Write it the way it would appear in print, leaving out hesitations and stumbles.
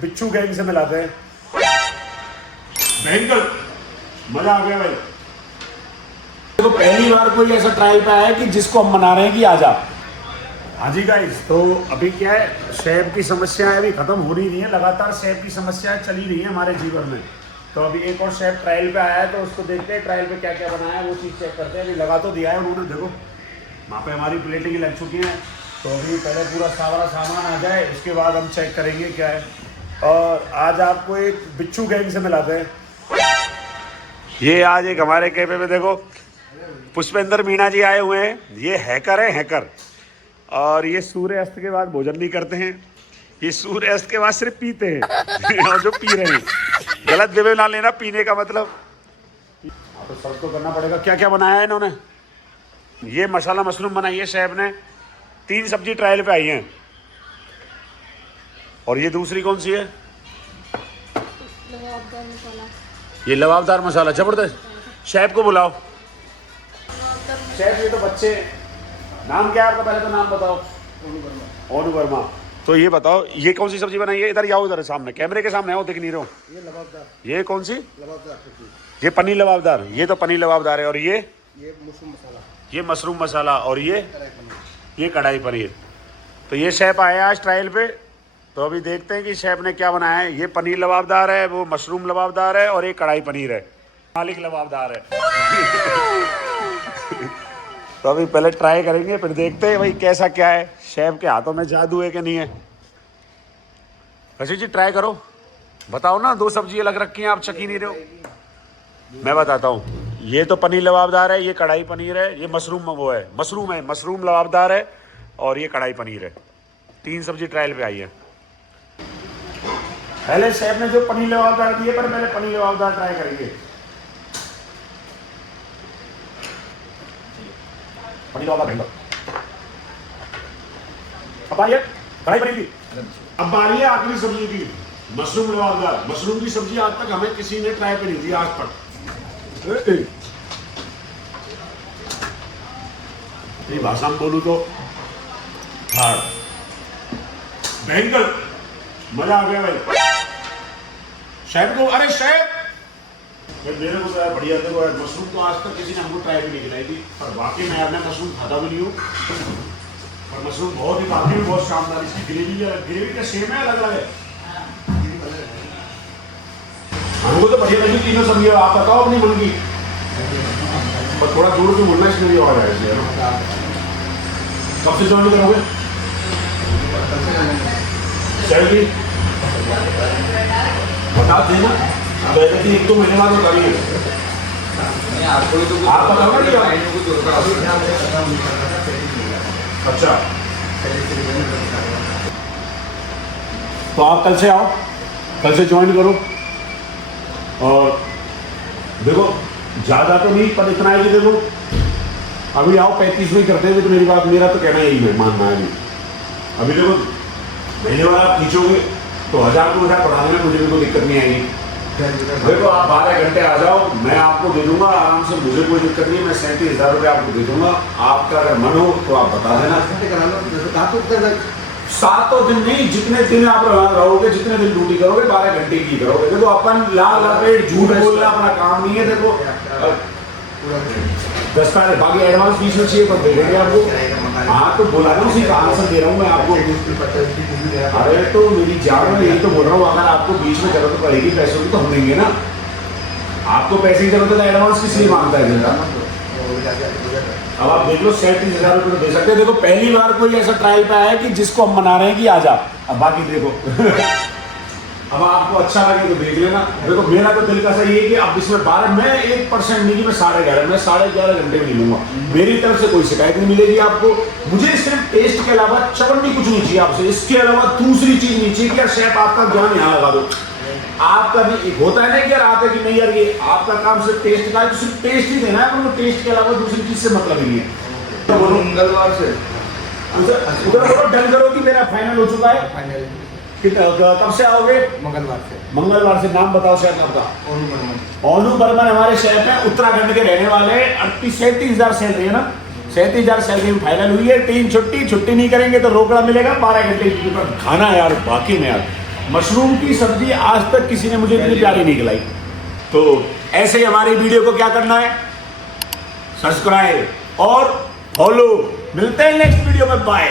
बिच्छू गैंग से मिलाते हैं। भयंकर मजा आ गया भाई। तो पहली बार कोई ऐसा ट्रायल पे आया है कि जिसको हम मना रहे हैं कि आजा। हाँ जी गाइस, तो अभी क्या है, शैब की समस्याएं अभी खत्म हो रही नहीं है, लगातार शैब की समस्याएं चली रही है हमारे जीवन में। तो अभी एक और शैब ट्रायल पे आया है, तो उसको देखते हैं ट्रायल पे क्या क्या बनाया है, वो चीज़ चेक करते हैं। अभी लगा तो दिया है उन्होंने, देखो वहाँ पे हमारी प्लेटिंग लग चुकी हैं। तो अभी पहले पूरा सारा सामान आ जाए, उसके बाद हम चेक करेंगे क्या है। और आज आपको एक बिच्छू गैंग से मिलाते हैं। ये आज एक हमारे कैफे में देखो पुष्पेंद्र मीणा जी आए हुए हैं। ये हैकर है, हैकर। और ये सूर्य अस्त के बाद भोजन नहीं करते हैं, ये सूर्य अस्त के बाद सिर्फ पीते हैं। और जो पी रहे हैं, गलत वे ना लेना पीने का मतलब। तो सर्व तो करना पड़ेगा। क्या क्या बनाया है इन्होंने? ये मसाला मशरूम बनाई है शेफ ने। 3 सब्जी ट्रायल पे आई हैं। और ये दूसरी कौन सी है? लवाबदार मसाला। ये लवाबदार मसाला जबरदस्त। शेफ को बुलाओ। शेफ ये तो बच्चे, नाम क्या है आपका? पहले तो नाम बताओ। ओनू वर्मा। तो ये बताओ, ये कौन सी सब्जी बनाई है? इधर आओ, इधर सामने, कैमरे के सामने आओ, दिख नहीं रहे हो। ये लबाबदार। ये कौन सी? लबाबदार। ये पनीर लबाबदार। ये तो पनीर लबाबदार है। और ये मशरूम मसाला। ये मशरूम मसाला। और ये कढ़ाई पनीर। तो ये शेफ आया आज ट्रायल पे। तो अभी देखते हैं कि शेफ ने क्या बनाया है। ये पनीर लबाबदार है, वो मशरूम लबाबदार है, और ये कढ़ाई पनीर है। मालिक लबाबदार है। तो अभी पहले ट्राई करेंगे, फिर देखते हैं भाई कैसा क्या है। शेफ के हाथों में जादू है कि नहीं है। रशीद जी ट्राई करो, बताओ ना। 2 सब्जी अलग रखी हैं, आप चकी नहीं रहे हो। मैं बताता हूँ। ये तो पनीर लबाबदार है, ये कढ़ाई पनीर है, ये मशरूम वो है, मशरूम लबाबदार है, और ये कढ़ाई पनीर है। 3 सब्जी ट्रायल पे आई है। पहले शेफ ने जो पनीर लबाबदार दिए, पर पहले पनीर लबाबदार ट्राई करेंगे। पनीर लबाबदार। अब आई है कढ़ाई पनीर की। अब बारी है आखिरी सब्जी की, मशरूम लबाबदार। मशरूम की सब्जी आज तक हमें किसी ने ट्राई पे नहीं दी, आज तक। ये भाषा में बोलूं तो हार्ड। भयंकर मजा आ गया भाई। शेफ को, अरे शेफ मेरे को तो बढ़िया। देखो मशरूम तो आज तक किसी ने हमको ट्राई भी नहीं खिलाई थी, पर वाकई में यार मैं मशरूम खाता भी नहीं हूँ। और मशरूम बहुत ही वाकई में बहुत शानदार। इसकी ग्रेवी का सेम है, अलग अलग है। हमको तो बढ़िया लगी तीनों सब्जी। आप बताओ अपनी मन की, पर थोड़ा जोर से बोलना, इसमें भी और है इसलिए। कब से ज्वाइन करोगे? चलिए बता देना। अब ऐसे कि 1-2 महीने बाद बता रही है। आप बताओ ना। अच्छा, तो आप कल से आओ, कल से ज्वाइन करो। और देखो ज़्यादा तो नहीं, पर इतना है कि देखो अभी आओ 35 में करते हैं। तो मेरी बात, मेरा तो कहना यही है, मानना है। अभी देखो महीने वाला आप खींचोगे तो 1000 को 1000 बढ़ा देना, मुझे भी कोई दिक्कत नहीं आएगी। देखो आप 12 घंटे आ जाओ, मैं आपको दे दूंगा आराम से, मुझे कोई दिक्कत नहीं है। मैं 37,000 रुपये आपको दे दूंगा। आपका अगर मन हो तो आप बता देना। 7 दिन नहीं, जितने दिन आप रहोगे, जितने दिन ड्यूटी करोगे, 12 घंटे की करोगे। देखो अपन लाल झूठ बोलना अपना काम नहीं है। देखो 10 बाकी एडवांस फीस में चाहिए तो दे देंगे आपको। हाँ तो बोला ना, उसी का आंसर दे रहा हूँ मैं आपको। अरे तो मेरी जान में यही तो बोल रहा हूँ, अगर आपको बीच में जरूरत पड़ेगी पैसों की तो हम देंगे ना। आपको पैसे की जरूरत है, एडवांस किस लिए मांगता है जनता? अब आप देख लो, 37,000 रुपये दे सकते हैं। देखो पहली बार कोई ऐसा ट्रायल पे आया है कि जिसको हम मना रहे हैं कि आजा। अब बाकी देखो अब आपको अच्छा लगे तो देख लेना। देखो मेरा तो दिल का सही है कि अब इसमें 12, मैं 1% नहीं कि मैं 11.5, मैं 11.5 घंटे भी नहीं लूंगा। मेरी तरफ से कोई शिकायत नहीं मिलेगी आपको। मुझे सिर्फ टेस्ट के अलावा चवन्नी कुछ नहीं चाहिए आपसे। इसके अलावा दूसरी चीज नहीं चाहिए कि यार शेफ आपका ज्ञान यहाँ लगा दो। आपका भी एक होता है ना कि यार आते कि नहीं यार ये आपका काम सिर्फ टेस्ट का है, तो सिर्फ टेस्ट ही देना है। पर टेस्ट के अलावा दूसरी चीज से मतलब नहीं है। तो बोलो मंगलवार से उधर बोलो डन करो कि मेरा फाइनल हो चुका है। फाइनल कब से आओगे? मंगलवार से। मंगलवार से। नाम बताओ शेफ आपका? ओनू बर्मन हमारे शेफ है, उत्तराखंड के रहने वाले हैं। 37,000 सैलरी है ना, 37,000 सैलरी में फाइनल हुई है। 3 छुट्टी नहीं करेंगे तो रोकड़ा मिलेगा। 12 घंटे की खाना है यार, बाकी में यार मशरूम की सब्जी आज तक किसी ने मुझे इतनी प्यारी नहीं खिलाई। तो ऐसे ही हमारी वीडियो को क्या करना है, सब्सक्राइब और फॉलो। मिलते हैं नेक्स्ट वीडियो में, बाय।